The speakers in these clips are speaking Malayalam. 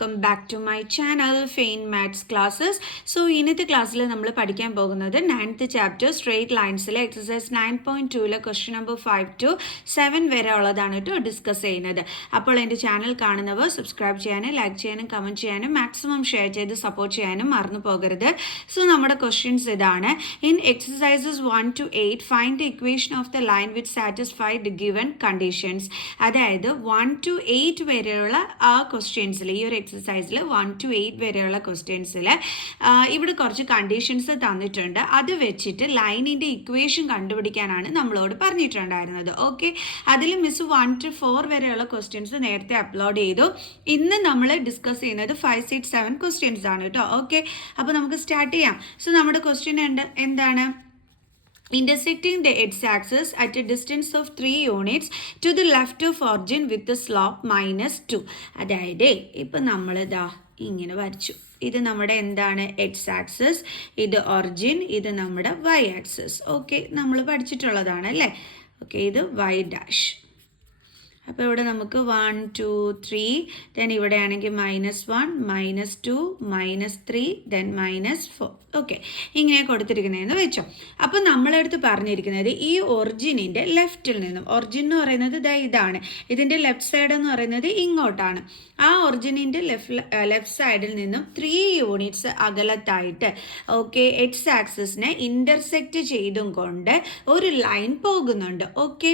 Welcome back to my channel fine maths classes. So ഇന്നത്തെ ക്ലാസ്സിൽ നമ്മൾ പഠിക്കാൻ പോകുന്നത് 9th ചാപ്റ്റർ സ്ട്രെയിറ്റ് ലൈൻസിലെ എക്സസൈസ് 9.2 ക്വസ്റ്റ്യൻ നമ്പർ 5 to 7 വരെ ഉള്ളതാണ് കേട്ടോ ഡിസ്കസ് ചെയ്യുന്നത്. അപ്പോൾ എൻ്റെ ചാനൽ കാണുന്നവർ സബ്സ്ക്രൈബ് ചെയ്യാനും ലൈക്ക് ചെയ്യാനും കമൻറ്റ് ചെയ്യാനും മാക്സിമം ഷെയർ ചെയ്ത് സപ്പോർട്ട് ചെയ്യാനും മറന്നു പോകരുത്. സോ നമ്മുടെ ക്വസ്റ്റ്യൻസ് ഇതാണ്. In exercises 1 to 8 find the equation of the line which satisfy the given conditions. അതായത് 1 to 8 വരെയുള്ള ആ ക്വസ്റ്റ്യൻസിൽ ഈ ഒരു എക്സസൈസിൽ 1 to 8 വരെയുള്ള ക്വസ്റ്റ്യൻസിൽ ഇവിടെ കുറച്ച് കണ്ടീഷൻസ് തന്നിട്ടുണ്ട്. അത് വെച്ചിട്ട് ലൈനിൻ്റെ ഇക്വേഷൻ കണ്ടുപിടിക്കാനാണ് നമ്മളോട് പറഞ്ഞിട്ടുണ്ടായിരുന്നത്. ഓക്കെ, അതിൽ മിസ് 1 to 4 വരെയുള്ള ക്വസ്റ്റ്യൻസ് നേരത്തെ അപ്ലോഡ് ചെയ്തു. ഇന്ന് നമ്മൾ ഡിസ്കസ് ചെയ്യുന്നത് 5, 6, 7 ക്വസ്റ്റ്യൻസ് ആണ് കേട്ടോ. ഓക്കെ, അപ്പോൾ നമുക്ക് സ്റ്റാർട്ട് ചെയ്യാം. സോ നമ്മുടെ ക്വസ്റ്റ്യൻ എന്താണ്? Intersecting the x-axis at a distance of 3 units to the left of origin with the slope -2. അതായത് ഇപ്പം നമ്മളിതാ ഇങ്ങനെ വരച്ചു. ഇത് നമ്മുടെ എന്താണ്? എക്സ് ആക്സിസ്, ഇത് ഒറിജിൻ, ഇത് നമ്മുടെ വൈ ആക്സിസ്. ഓക്കെ, നമ്മൾ പഠിച്ചിട്ടുള്ളതാണ് അല്ലേ. ഓക്കെ, ഇത് വൈ ഡാഷ്. അപ്പോൾ ഇവിടെ നമുക്ക് 1, 2, 3, ദെൻ ഇവിടെ ആണെങ്കിൽ -1, -2, -3, ദെൻ -4. ഓക്കെ, ഇങ്ങനെ കൊടുത്തിരിക്കുന്നതെന്ന് വെച്ചോ. അപ്പോൾ നമ്മളടുത്ത് പറഞ്ഞിരിക്കുന്നത് ഈ ഒറിജിനിൻ്റെ ലെഫ്റ്റിൽ നിന്നും, ഒറിജിൻ എന്ന് പറയുന്നത് ഇതാണ്, ഇതിൻ്റെ ലെഫ്റ്റ് സൈഡ് എന്ന് പറയുന്നത് ഇങ്ങോട്ടാണ്. ആ ഒറിജിനിൻ്റെ ലെഫ്റ്റ് സൈഡിൽ നിന്നും 3 യൂണിറ്റ്സ് അകലത്തായിട്ട് ഓക്കെ എക്സ് ആക്സിസിനെ ഇൻ്റർസെക്റ്റ് ചെയ്തും കൊണ്ട് ഒരു ലൈൻ പോകുന്നുണ്ട്. ഓക്കെ,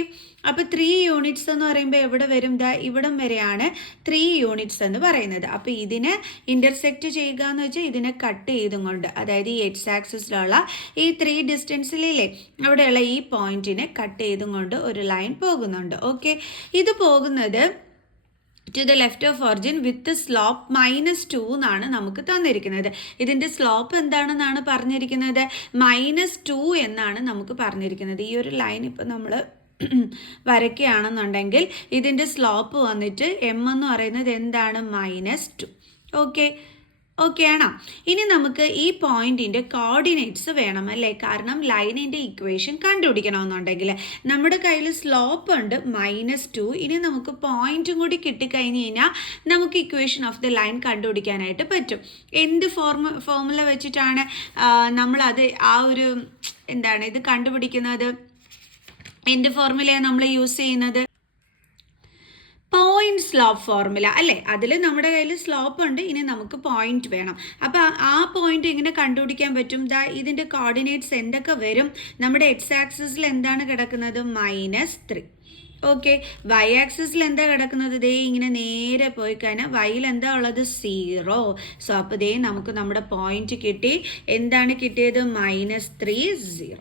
അപ്പോൾ 3 യൂണിറ്റ്സ് എന്ന് പറയുമ്പോൾ എവിടെ വരും? ഇവിടം വരെയാണ് 3 യൂണിറ്റ്സ് എന്ന് പറയുന്നത്. അപ്പോൾ ഇതിനെ ഇൻ്റർസെക്റ്റ് ചെയ്യുക എന്ന് വെച്ചാൽ ഇതിനെ കട്ട് ചെയ്തും കൊണ്ട്, അതായത് ഈ എക്സ് ആക്സിസിലുള്ള ഈ 3 ഡിസ്റ്റൻസിലേ അവിടെയുള്ള ഈ പോയിന്റിനെ കട്ട് ചെയ്തും കൊണ്ട് ഒരു ലൈൻ പോകുന്നുണ്ട്. ഓക്കെ, ഇത് പോകുന്നത് to the left of origin with slope -2 എന്നാണ് നമുക്ക് തന്നിരിക്കുന്നത്. ഇതിൻ്റെ സ്ലോപ്പ് എന്താണെന്നാണ് പറഞ്ഞിരിക്കുന്നത്? -2 എന്നാണ് നമുക്ക് പറഞ്ഞിരിക്കുന്നത്. ഈ ഒരു ലൈൻ ഇപ്പോൾ നമ്മൾ വരയ്ക്കുകയാണെന്നുണ്ടെങ്കിൽ ഇതിൻ്റെ സ്ലോപ്പ് വന്നിട്ട് എം എന്ന് പറയുന്നത് എന്താണ്? -2. ഓക്കെ ആണോ? ഇനി നമുക്ക് ഈ പോയിന്റിൻ്റെ കോർഡിനേറ്റ്സ് വേണം അല്ലേ? കാരണം ലൈനിൻ്റെ ഇക്വേഷൻ കണ്ടുപിടിക്കണമെന്നുണ്ടെങ്കിൽ നമ്മുടെ കയ്യിൽ സ്ലോപ്പ് ഉണ്ട് -2. ഇനി നമുക്ക് പോയിന്റും കൂടി കിട്ടിക്കഴിഞ്ഞ് കഴിഞ്ഞാൽ നമുക്ക് ഇക്വേഷൻ ഓഫ് ദ ലൈൻ കണ്ടുപിടിക്കാനായിട്ട് പറ്റും. എന്ത് ഫോർമുല വെച്ചിട്ടാണ് നമ്മളത് ആ ഒരു എന്താണ് ഇത് കണ്ടുപിടിക്കുന്നത്? എന്ത് ഫോർമുലയാണ് നമ്മൾ യൂസ് ചെയ്യുന്നത്? പോയിന്റ് സ്ലോപ്പ് ഫോർമുല അല്ലേ. അതിൽ നമ്മുടെ കയ്യിൽ സ്ലോപ്പ് ഉണ്ട്, ഇനി നമുക്ക് പോയിന്റ് വേണം. അപ്പോൾ ആ പോയിന്റ് എങ്ങനെ കണ്ടുപിടിക്കാൻ പറ്റും? ഇതിൻ്റെ കോർഡിനേറ്റ്സ് എന്തൊക്കെ വരും? നമ്മുടെ എക്സ് ആക്സിസിൽ എന്താണ് കിടക്കുന്നത്? -3. ഓക്കെ, വൈ ആക്സിസിൽ എന്താ കിടക്കുന്നത്? ഇങ്ങനെ നേരെ പോയി കഴിഞ്ഞാൽ വൈയിൽ എന്താ ഉള്ളത്? 0. സോ അപ്പോൾ നമുക്ക് നമ്മുടെ പോയിന്റ് കിട്ടി. എന്താണ് കിട്ടിയത്? -3, 0.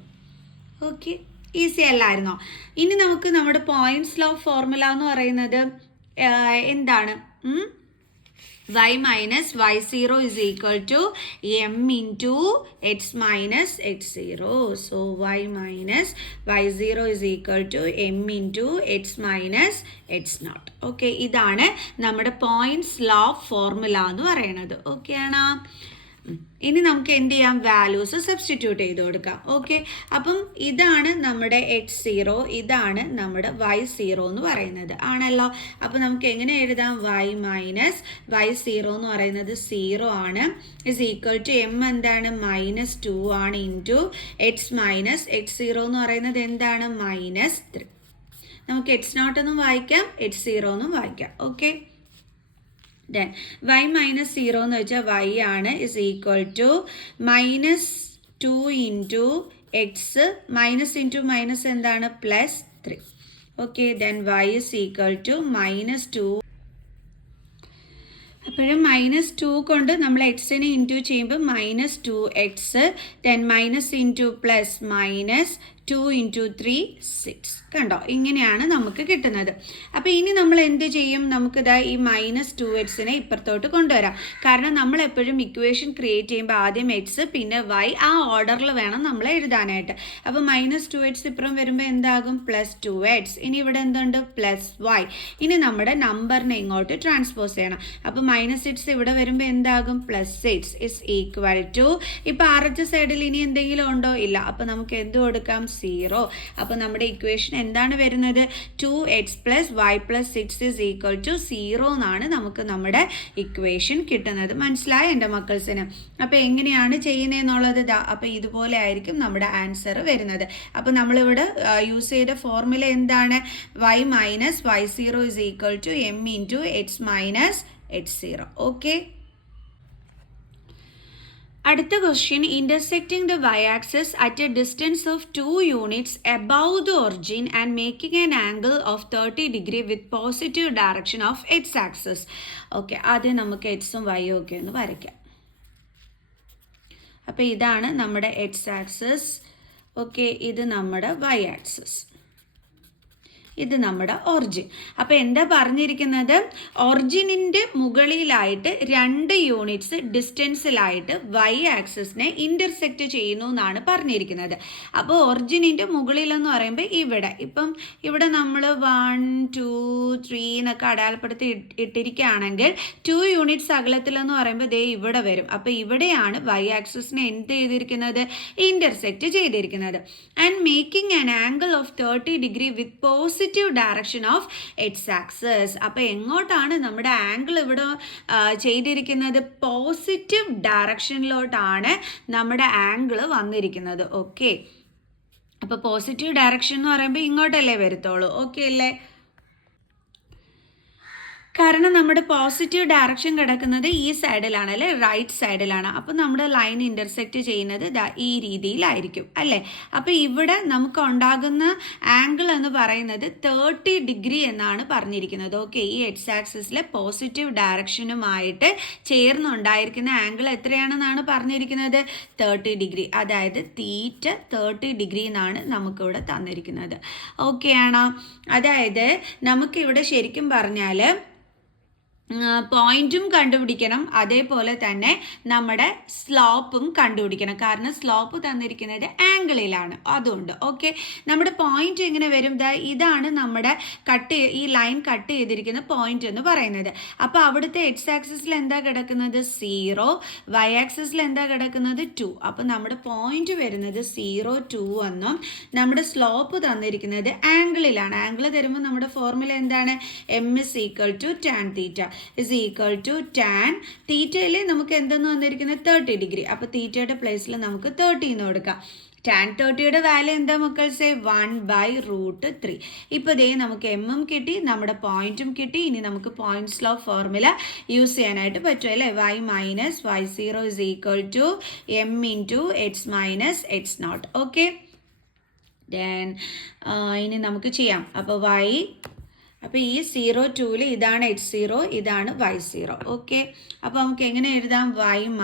ഓക്കെ, ഈസി അല്ലായിരുന്നോ? ഇനി നമുക്ക് നമ്മുടെ പോയിന്റ് സ്ലോപ്പ് ഫോർമുല എന്ന് പറയുന്നത് എന്താണ്? y minus y0 is equal to m into x minus x0. So y minus y0 is equal to m into x minus x0. Okay, ഇതാണ് നമ്മുടെ പോയിന്റ് സ്ലോപ്പ് ഫോർമുല എന്ന് പറയുന്നത്. ഓക്കെ ആണോ? ഇനി നമുക്ക് എന്ത് ചെയ്യാം? വാല്യൂസ് സബ്സ്റ്റിറ്റ്യൂട്ട് ചെയ്ത് കൊടുക്കാം. ഓക്കെ, അപ്പം ഇതാണ് നമ്മുടെ x0, ഇതാണ് നമ്മുടെ y0 എന്ന് പറയുന്നത് ആണല്ലോ. അപ്പം നമുക്ക് എങ്ങനെ എഴുതാം? y മൈനസ് y0 എന്ന് പറയുന്നത് 0 ആണ്, ഇസ് ഈക്വൽ ടു m എന്താണ്? -2 ആണ്, ഇൻറ്റു x മൈനസ് x0 എന്ന് പറയുന്നത് എന്താണ്? -3. നമുക്ക് x0 എന്നും വായിക്കാം, x0 എന്നും വായിക്കാം. ഓക്കെ, ദെൻ y -0 എന്ന് വെച്ചാൽ y ആണ്, is equal to -2 into x, minus into minus എന്താണ്? +3. Okay, then y is equal to -2. അപ്പോഴും -2 കൊണ്ട് നമ്മൾ എക്സിനെ ഇൻറ്റു ചെയ്യുമ്പോൾ -2x, then minus into plus -2 into 3, 6. കണ്ടോ, ഇങ്ങനെയാണ് നമുക്ക് കിട്ടുന്നത്. അപ്പോൾ ഇനി നമ്മൾ എന്ത് ചെയ്യും? നമുക്കിതാ ഈ -2xനെ ഇപ്പുറത്തോട്ട് കൊണ്ടുവരാം. കാരണം നമ്മൾ എപ്പോഴും ഇക്വേഷൻ ക്രിയേറ്റ് ചെയ്യുമ്പോൾ ആദ്യം എക്സ് പിന്നെ വൈ ആ ഓർഡറിൽ വേണം നമ്മൾ എഴുതാനായിട്ട്. അപ്പോൾ -2x ഇപ്പുറം വരുമ്പോൾ എന്താകും? +2x. ഇനി ഇവിടെ എന്തുണ്ട്? +y. ഇനി നമ്മുടെ നമ്പറിനെ ഇങ്ങോട്ട് ട്രാൻസ്പോസ് ചെയ്യണം. അപ്പോൾ -6 ഇവിടെ വരുമ്പോൾ എന്താകും? +6 ഇസ് ഈക്വൽ ടു, ഇപ്പോൾ ആറത്തെ സൈഡിൽ ഇനി എന്തെങ്കിലും ഉണ്ടോ? ഇല്ല. അപ്പോൾ നമുക്ക് എന്ത് കൊടുക്കാം? 0. അപ്പോൾ നമ്മുടെ ഇക്വേഷൻ എന്താണ് വരുന്നത്? 2x + y + 6 = 0 എന്നാണ് നമുക്ക് നമ്മുടെ ഇക്വേഷൻ കിട്ടുന്നത്. മനസ്സിലായോ എൻ്റെ മക്കൾസിന്? അപ്പോൾ എങ്ങനെയാണ് ചെയ്യുന്നതെന്നുള്ളത് അപ്പോൾ ഇതുപോലെ ആയിരിക്കും നമ്മുടെ ആൻസർ വരുന്നത്. അപ്പോൾ നമ്മളിവിടെ യൂസ് ചെയ്ത ഫോർമുല എന്താണ്? y - y0 = m × x - h0. Okay. അടുത്ത question, intersecting the y-axis at a distance of 2 units above the origin and making an angle of 30 degree with positive direction of x-axis. Okay, ആദ്യം നമുക്ക് എക്സും വൈയും ഒക്കെ ഒന്ന് വരയ്ക്കാം. അപ്പോൾ ഇതാണ് നമ്മുടെ എക്സ് ആക്സിസ്. ഓക്കെ, ഇത് നമ്മുടെ വൈ ആക്സിസ്, ഇത് നമ്മുടെ ഒറിജിൻ. അപ്പോൾ എന്താ പറഞ്ഞിരിക്കുന്നത്? ഒറിജിനിൻ്റെ മുകളിലായിട്ട് 2 യൂണിറ്റ്സ് ഡിസ്റ്റൻസിലായിട്ട് വൈ ആക്സിസിനെ ഇൻ്റർസെക്റ്റ് ചെയ്യുന്നു എന്നാണ് പറഞ്ഞിരിക്കുന്നത്. അപ്പോൾ ഒറിജിനിൻ്റെ മുകളിലെന്ന് പറയുമ്പോൾ ഇപ്പം ഇവിടെ നമ്മൾ 1 2 3 എന്നൊക്കെ അടയാളപ്പെടുത്തി ഇട്ടിരിക്കുകയാണെങ്കിൽ 2 യൂണിറ്റ്സ് അകലത്തിലെന്ന് പറയുമ്പോൾ ദേ ഇവിടെ വരും. അപ്പോൾ ഇവിടെയാണ് വൈ ആക്സിസിനെ എന്ത് ചെയ്തിരിക്കുന്നത്? ഇൻ്റർസെക്റ്റ് ചെയ്തിരിക്കുന്നത്. And making an angle of 30 degree with positive direction of X axis. അപ്പോൾ എങ്ങോട്ടാണ് നമ്മുടെ ആംഗിൾ ഇവിടെ ചെയ്തിരിക്കുന്നത്? പോസിറ്റീവ് ഡയറക്ഷനിലോട്ടാണ് നമ്മുടെ ആംഗിൾ വന്നിരിക്കുന്നത്. ഓക്കെ, അപ്പോൾ പോസിറ്റീവ് ഡയറക്ഷൻ എന്ന് പറയുമ്പോൾ ഇങ്ങോട്ടല്ലേ വരത്തുള്ളൂ. ഓക്കെ അല്ലേ? കാരണം നമ്മുടെ പോസിറ്റീവ് ഡയറക്ഷൻ കിടക്കുന്നത് ഈ സൈഡിലാണ് അല്ലേ, റൈറ്റ് സൈഡിലാണ്. അപ്പോൾ നമ്മുടെ ലൈൻ ഇൻ്റർസെക്റ്റ് ചെയ്യുന്നത് ഈ രീതിയിലായിരിക്കും അല്ലേ. അപ്പോൾ ഇവിടെ നമുക്ക് ഉണ്ടാകുന്ന ആംഗിൾ എന്ന് പറയുന്നത് 30 ഡിഗ്രി എന്നാണ് പറഞ്ഞിരിക്കുന്നത്. ഓക്കെ, ഈ എക്സ് ആക്സിസിലെ പോസിറ്റീവ് ഡയറക്ഷനുമായിട്ട് ചേർന്നുണ്ടായിരിക്കുന്ന ആംഗിൾ എത്രയാണെന്നാണ് പറഞ്ഞിരിക്കുന്നത്? 30 ഡിഗ്രി. അതായത് തീറ്റ 30 ഡിഗ്രി എന്നാണ് നമുക്കിവിടെ തന്നിരിക്കുന്നത്. ഓക്കെ ആണോ? അതായത് നമുക്കിവിടെ ശരിക്കും പറഞ്ഞാൽ പോയിന്റും കണ്ടുപിടിക്കണം, അതേപോലെ തന്നെ നമ്മുടെ സ്ലോപ്പും കണ്ടുപിടിക്കണം. കാരണം സ്ലോപ്പ് തന്നിരിക്കുന്നത് ആംഗിളിലാണ്, അതുകൊണ്ട്. ഓക്കെ, നമ്മുടെ പോയിന്റ് എങ്ങനെ വരും? ഇതാണ് നമ്മുടെ ഈ ലൈൻ കട്ട് ചെയ്തിരിക്കുന്ന പോയിന്റ് എന്ന് പറയുന്നത്. അപ്പോൾ അവിടുത്തെ എക്സ് ആക്സിസിൽ എന്താ കിടക്കുന്നത്? 0. വൈ ആക്സിസിൽ എന്താ കിടക്കുന്നത്? 2. അപ്പോൾ നമ്മുടെ പോയിന്റ് വരുന്നത് 0 2 എന്നും നമ്മുടെ സ്ലോപ്പ് തന്നിരിക്കുന്നത് ആംഗിളിലാണ്. ആംഗിൾ തരുമ്പോൾ നമ്മുടെ ഫോർമുല എന്താണ്? m = tan θ = tan തീറ്റയിൽ നമുക്ക് എന്തെന്ന് വന്നിരിക്കുന്നത്? 30 ഡിഗ്രി. അപ്പോൾ തീറ്റയുടെ പ്ലേസിൽ നമുക്ക് 30 എന്ന് കൊടുക്കാം. tan 30യുടെ വാല്യൂ എന്താ മക്കൾസേ? 1/√3. ഇപ്പോൾ ദേ നമുക്ക് എമ്മും കിട്ടി, നമ്മുടെ പോയിന്റും കിട്ടി. ഇനി നമുക്ക് പോയിന്റ് സ്ലോപ്പ് ഫോർമുല യൂസ് ചെയ്യാനായിട്ട് പറ്റും അല്ലേ? y - y0 = m × x - h0. Okay, ഇനി നമുക്ക് ചെയ്യാം. അപ്പോൾ അപ്പോൾ ഈ 0 2ൽ ഇതാണ് h0, ഇതാണ് y0. ഓക്കെ, അപ്പോൾ നമുക്ക് എങ്ങനെ എഴുതാം? y -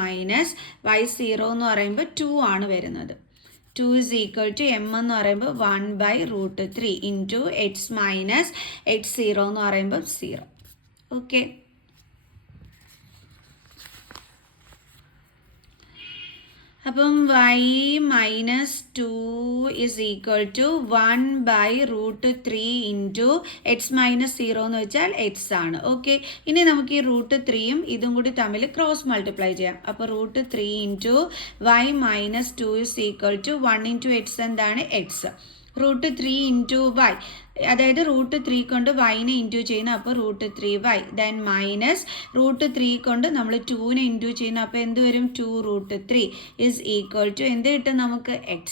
y0 എന്ന് പറയുമ്പോൾ 2 ആണ് വരുന്നത്. 2 = m എന്ന് പറയുമ്പോൾ 1/√3 × x - h0 എന്ന് പറയുമ്പോൾ 0. ഓക്കെ, അപ്പം y - 2 = 1/√3 × x - 0 എന്ന് വെച്ചാൽ x ആണ്. ഓക്കെ, ഇനി നമുക്ക് ഈ √3യും ഇതും കൂടി തമ്മിൽ ക്രോസ് മൾട്ടിപ്ലൈ ചെയ്യാം. അപ്പോൾ √3 × y - 2 = 1 × x എന്താണ്? x. √3 × y, അതായത് √3 കൊണ്ട് വൈനെ ഇൻറ്റു ചെയ്യുന്നു, അപ്പോൾ √3y. ദെൻ മൈനസ് √3 കൊണ്ട് നമ്മൾ 2നെ ഇൻറ്റു ചെയ്യുന്നു, അപ്പോൾ എന്ത് വരും? 2√3 = എന്ത് കിട്ടും നമുക്ക്? x.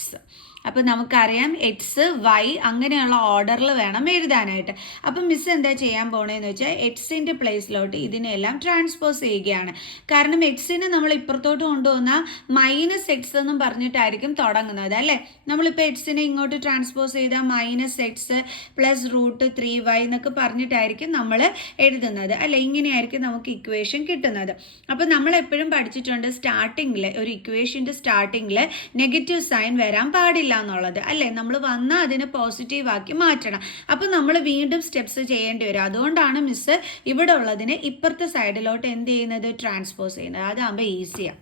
അപ്പോൾ നമുക്കറിയാം എക്സ് വൈ അങ്ങനെയുള്ള ഓർഡറിൽ വേണം എഴുതാനായിട്ട്. അപ്പം മിസ് എന്താ ചെയ്യാൻ പോണേന്ന് വെച്ചാൽ എക്സിൻ്റെ പ്ലേസിലോട്ട് ഇതിനെല്ലാം ട്രാൻസ്പോസ് ചെയ്യുകയാണ്. കാരണം എക്സിനെ നമ്മൾ ഇപ്പുറത്തോട്ട് കൊണ്ടുവന്നാൽ -x എന്നും പറഞ്ഞിട്ടായിരിക്കും തുടങ്ങുന്നത് അല്ലേ. നമ്മളിപ്പോൾ എക്സിനെ ഇങ്ങോട്ട് ട്രാൻസ്പോസ് ചെയ്താൽ -x + √3y എന്നൊക്കെ പറഞ്ഞിട്ടായിരിക്കും നമ്മൾ എഴുതുന്നത് അല്ലേ. ഇങ്ങനെയായിരിക്കും നമുക്ക് ഇക്വേഷൻ കിട്ടുന്നത്. അപ്പോൾ നമ്മൾ എപ്പോഴും പഠിച്ചിട്ടുണ്ട് സ്റ്റാർട്ടിങ്ങിൽ ഒരു ഇക്വേഷൻ്റെ സ്റ്റാർട്ടിങ്ങിൽ നെഗറ്റീവ് സൈൻ വരാൻ പാടില്ല എന്നുള്ളത് അല്ലേ. നമ്മൾ വന്നാൽ അതിനെ പോസിറ്റീവ് ആക്കി മാറ്റണം. അപ്പം നമ്മൾ വീണ്ടും സ്റ്റെപ്സ് ചെയ്യേണ്ടി വരും. അതുകൊണ്ടാണ് മിസ് ഇവിടെ ഉള്ളതിനെ ഇപ്പുറത്തെ സൈഡിലോട്ട് എന്ത് ചെയ്യുന്നത്? ട്രാൻസ്പോസ് ചെയ്യുന്നത്. അതാകുമ്പോൾ ഈസിയാണ്.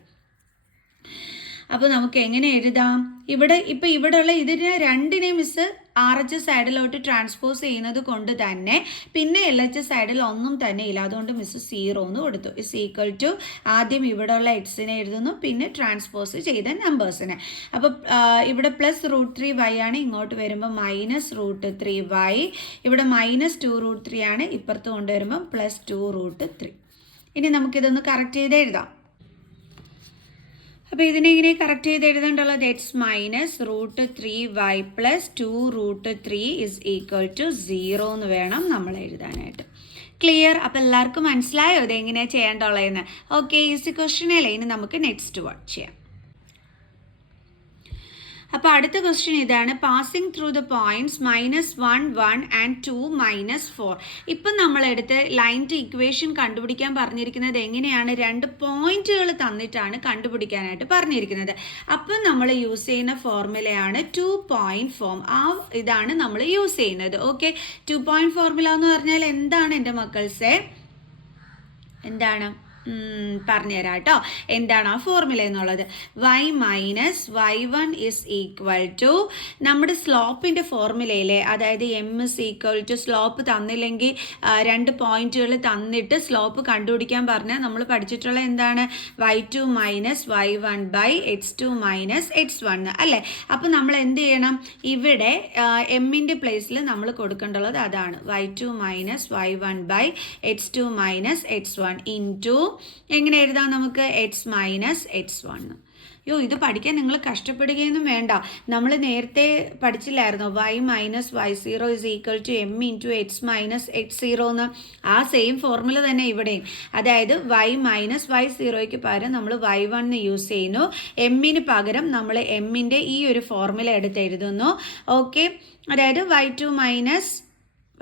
അപ്പോൾ നമുക്ക് എങ്ങനെ എഴുതാം? ഇവിടെയുള്ള ഇതിനെ രണ്ടിനെയും മിസ് RH സൈഡിലോട്ട് ട്രാൻസ്പോസ് ചെയ്യുന്നത് കൊണ്ട് തന്നെ പിന്നെ LH സൈഡിൽ ഒന്നും തന്നെ ഇല്ല. അതുകൊണ്ട് മിസ് 0 എന്ന് കൊടുത്തു. ഇസ് ഈക്വൽ ടു ആദ്യം ഇവിടെയുള്ള എക്സിനെ എഴുതുന്നു, പിന്നെ ട്രാൻസ്പോസ് ചെയ്ത നമ്പേഴ്സിനെ. അപ്പോൾ ഇവിടെ +√3y ആണ്, ഇങ്ങോട്ട് വരുമ്പോൾ -√3y. ഇവിടെ -2√3 ആണ്, ഇപ്പുറത്ത് കൊണ്ടുവരുമ്പോൾ +2√3. ഇനി നമുക്കിതൊന്ന് കറക്റ്റ് ചെയ്ത് എഴുതാം. അപ്പോൾ ഇതിനെ ഇങ്ങനെ കറക്റ്റ് ചെയ്ത് എഴുതേണ്ടുള്ളത് X -√3y + 2√3 is equal to 0 എന്ന് വേണം നമ്മൾ എഴുതാനായിട്ട്. ക്ലിയർ? അപ്പോൾ എല്ലാവർക്കും മനസ്സിലായോ ഇത് എങ്ങനെയാണ് ചെയ്യേണ്ടുള്ളതെന്ന്? ഓക്കെ, ഈസി ക്വസ്റ്റ്യൻ അല്ലേ? ഇനി നമുക്ക് നെക്സ്റ്റ് വൺ ചെയ്യാം. അപ്പോൾ അടുത്ത ക്വസ്റ്റ്യൻ ഇതാണ്, passing through the points -1, 1 and 2, -4. ഇപ്പം നമ്മളെടുത്ത് ലൈൻ ടു ഇക്വേഷൻ കണ്ടുപിടിക്കാൻ പറഞ്ഞിരിക്കുന്നത് എങ്ങനെയാണ്? 2 പോയിന്റുകൾ തന്നിട്ടാണ് കണ്ടുപിടിക്കാനായിട്ട് പറഞ്ഞിരിക്കുന്നത്. അപ്പം നമ്മൾ യൂസ് ചെയ്യുന്ന ഫോർമുലയാണ് 2 പോയിന്റ് ഫോം. ഇതാണ് നമ്മൾ യൂസ് ചെയ്യുന്നത്. ഓക്കെ, 2 പോയിന്റ് ഫോർമുല എന്ന് പറഞ്ഞാൽ എന്താണ് എൻ്റെ മക്കൾസേ? എന്താണ്? പറഞ്ഞുതരാം കേട്ടോ, എന്താണ് ആ ഫോർമുല എന്നുള്ളത്. y - y1 is equal to നമ്മുടെ സ്ലോപ്പിൻ്റെ ഫോർമുലയിലെ, അതായത് m is equal to slope തന്നില്ലെങ്കിൽ 2 പോയിന്റുകൾ തന്നിട്ട് സ്ലോപ്പ് കണ്ടുപിടിക്കാൻ പറഞ്ഞാൽ നമ്മൾ പഠിച്ചിട്ടുള്ള എന്താണ്? y2 - y1 / x2 - x1 അല്ലേ? അപ്പോൾ നമ്മൾ എന്ത് ചെയ്യണം? ഇവിടെ എമ്മിൻ്റെ പ്ലേസിൽ നമ്മൾ കൊടുക്കേണ്ടുള്ളത് അതാണ്, y2 - y1 / x2 - x1 into എങ്ങനെ എഴുതാം നമുക്ക്? x - x1. ഇത് പഠിക്കാൻ നിങ്ങൾ കഷ്ടപ്പെടുകയൊന്നും വേണ്ട. നമ്മൾ നേരത്തെ പഠിച്ചില്ലായിരുന്നോ y - y0 is equal to m into x - x0 എന്ന്? ആ സെയിം ഫോർമുല തന്നെ ഇവിടെയും. അതായത് y - y0യ്ക്ക് പകരം നമ്മൾ y1 യൂസ് ചെയ്യുന്നു, എമ്മിന് പകരം നമ്മൾ എമ്മിൻ്റെ ഈ ഒരു ഫോർമുല എടുത്ത് എഴുതുന്നു. ഓക്കെ, അതായത് y2 - y1 /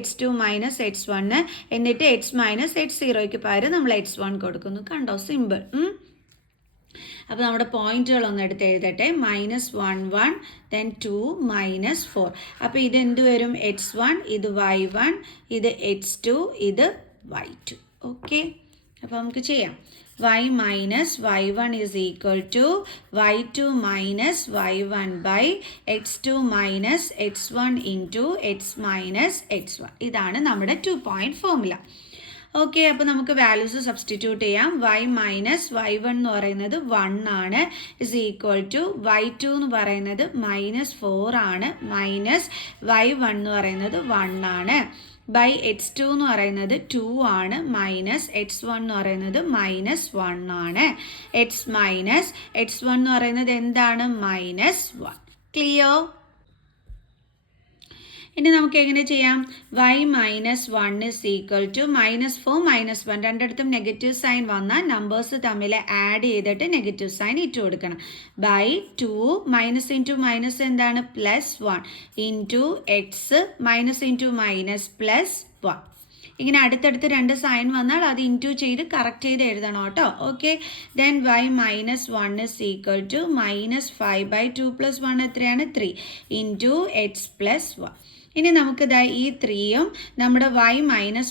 x2 - x1 എന്നിട്ട് x - x0യ്ക്ക് പകരം നമ്മൾ x1 കൊടുക്കുന്നു. കണ്ടോ? സിമ്പിൾ. അപ്പോൾ നമ്മുടെ പോയിന്റുകളൊന്നും എടുത്ത് എഴുതട്ടെ. -1, 1, then 2, -4. അപ്പോൾ ഇതെന്ത് വരും? x1, ഇത് y1, ഇത് x2, ഇത് y2. ഓക്കെ, അപ്പോൾ നമുക്ക് ചെയ്യാം. y - y1 is equal to y2 - y1 / x2 - x1 into x - x1. ഇതാണ് നമ്മുടെ 2 പോയിന്റ് ഫോർമുല. ഓക്കെ, അപ്പോൾ നമുക്ക് വാല്യൂസ് സബ്സ്റ്റിറ്റ്യൂട്ട് ചെയ്യാം. y - y1 എന്ന് പറയുന്നത് 1 ആണ്, ഇസ് ഈക്വൽ ടു y2 എന്ന് പറയുന്നത് -4 ആണ്, -y1 എന്ന് പറയുന്നത് 1 ആണ്, ബൈ x2 എന്ന് പറയുന്നത് 2 ആണ്, -x1 എന്ന് പറയുന്നത് -1 ആണ്. x - x1 എന്ന് പറയുന്നത് എന്താണ്? -1. ക്ലിയർ? ഇനി നമുക്ക് എങ്ങനെ ചെയ്യാം? y - 1 ഇസ് ഈക്വൽ ടു -4 - 1, രണ്ടിടത്തും നെഗറ്റീവ് സൈൻ വന്നാൽ നമ്പേഴ്സ് തമ്മിൽ ആഡ് ചെയ്തിട്ട് നെഗറ്റീവ് സൈൻ ഇട്ട് കൊടുക്കണം. ബൈ 2 - ഇൻറ്റു മൈനസ് എന്താണ്? +1 ഇൻറ്റു എക്സ് -ഇൻറ്റു -+1. ഇങ്ങനെ അടുത്തടുത്ത് 2 സൈൻ വന്നാൽ അത് ഇൻറ്റു ചെയ്ത് കറക്റ്റ് ചെയ്ത് എഴുതണം കേട്ടോ. Okay, then y - 1 is equal to -5/2 + 1 എത്രയാണ്? 3 ഇൻറ്റു x + 1. ഇനി നമുക്ക് ഈ 3യും നമ്മുടെ y -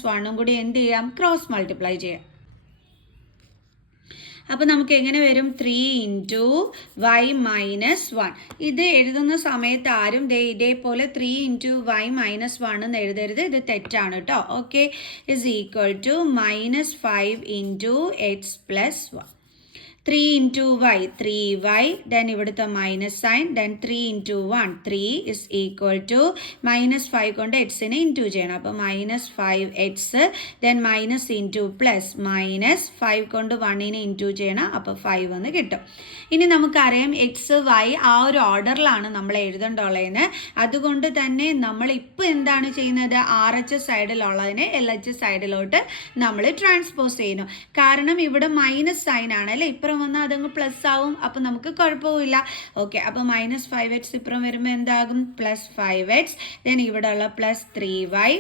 1ഉം കൂടി എന്ത് ചെയ്യാം? ക്രോസ് മൾട്ടിപ്ലൈ ചെയ്യാം. അപ്പോൾ നമുക്ക് എങ്ങനെ വരും? 3 ഇൻറ്റു y - 1. ഇത് എഴുതുന്ന സമയത്ത് ആരും ഇതേപോലെ 3 ഇൻറ്റു y - 1 എന്ന് എഴുതരുത്, ഇത് തെറ്റാണ് കേട്ടോ. Okay, is equal to -5 into x + 1. 3 into y 3y, then ഇവിടുത്തെ minus sign, then 3 into 1 3 is equal to -5 കൊണ്ട് എക്സിനെ ഇൻറ്റു ചെയ്യണം. അപ്പോൾ -5x, then minus into plus -5 കൊണ്ട് 1നെ ഇൻറ്റു ചെയ്യണം. അപ്പോൾ 5 എന്ന് കിട്ടും. ഇനി നമുക്കറിയാം എക്സ് വൈ ആ ഒരു ഓർഡറിലാണ് നമ്മൾ എഴുതേണ്ടുള്ളതെന്ന്. അതുകൊണ്ട് തന്നെ നമ്മൾ ഇപ്പോൾ എന്താണ് ചെയ്യുന്നത്? RH സൈഡിലുള്ളതിനെ LH സൈഡിലോട്ട് നമ്മൾ ട്രാൻസ്പോസ് ചെയ്യുന്നു. കാരണം ഇവിടെ മൈനസ് സൈൻ ആണ് അല്ലേ, ഇപ്പുറം വന്നാൽ അതങ്ങ് പ്ലസ് ആവും, അപ്പം നമുക്ക് കുഴപ്പമില്ല. ഓക്കെ, അപ്പോൾ -5x ഇപ്പുറം വരുമ്പോൾ എന്താകും? +5x, ദെൻ ഇവിടെയുള്ള +3y,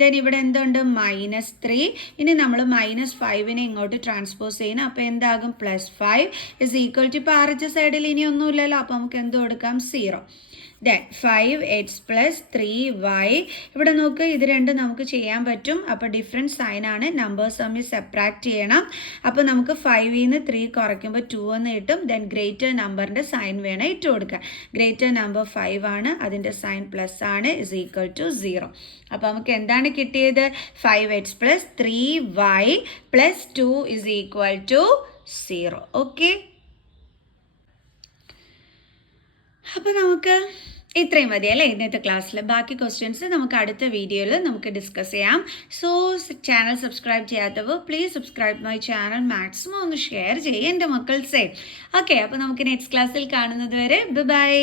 ദെൻ ഇവിടെ എന്തുണ്ട്? -3. ഇനി നമ്മൾ -5നെ ഇങ്ങോട്ട് ട്രാൻസ്പോസ് ചെയ്യണം. അപ്പോൾ എന്താകും? +5 ഇസ് ഈക്വൽ ടു, ഇപ്പോൾ RH സൈഡിൽ ഇനി ഒന്നുമില്ലല്ലോ, അപ്പോൾ നമുക്ക് എന്ത് കൊടുക്കാം? 0. Then 5x plus 3y. ഇവിടെ നോക്ക്, ഇത് രണ്ടും നമുക്ക് ചെയ്യാൻ പറ്റും. അപ്പോൾ ഡിഫറെൻറ്റ് സൈനാണ്, നമ്പേഴ്സ് തമ്മിൽ സെപ്പറേറ്റ് ചെയ്യണം. അപ്പോൾ നമുക്ക് 5ൽ നിന്ന് 3 കുറയ്ക്കുമ്പോൾ 2 എന്ന് കിട്ടും. ദെൻ ഗ്രേറ്റർ നമ്പറിൻ്റെ സൈൻ വേണം ഇട്ട് കൊടുക്കുക. ഗ്രേറ്റർ നമ്പർ 5 ആണ്, അതിൻ്റെ സൈൻ പ്ലസ് ആണ്, ഇസ് ഈക്വൽ ടു 0. അപ്പോൾ നമുക്ക് എന്താണ് കിട്ടിയത്? 5x plus 3y plus 2 is equal to 0. Okay, അപ്പോൾ നമുക്ക് ഇത്രയും മതി അല്ലേ ഇന്നത്തെ ക്ലാസ്സിൽ. ബാക്കി ക്വസ്റ്റ്യൻസ് നമുക്ക് അടുത്ത വീഡിയോയിൽ നമുക്ക് ഡിസ്കസ് ചെയ്യാം. സോ ചാനൽ സബ്സ്ക്രൈബ് ചെയ്യാത്തവർ please subscribe my channel. Maximum ഒന്ന് ഷെയർ ചെയ്യുക എൻ്റെ മക്കൾസേ. ഓക്കെ, അപ്പോൾ നമുക്ക് നെക്സ്റ്റ് ക്ലാസ്സിൽ കാണുന്നത് വരെ ബൈ.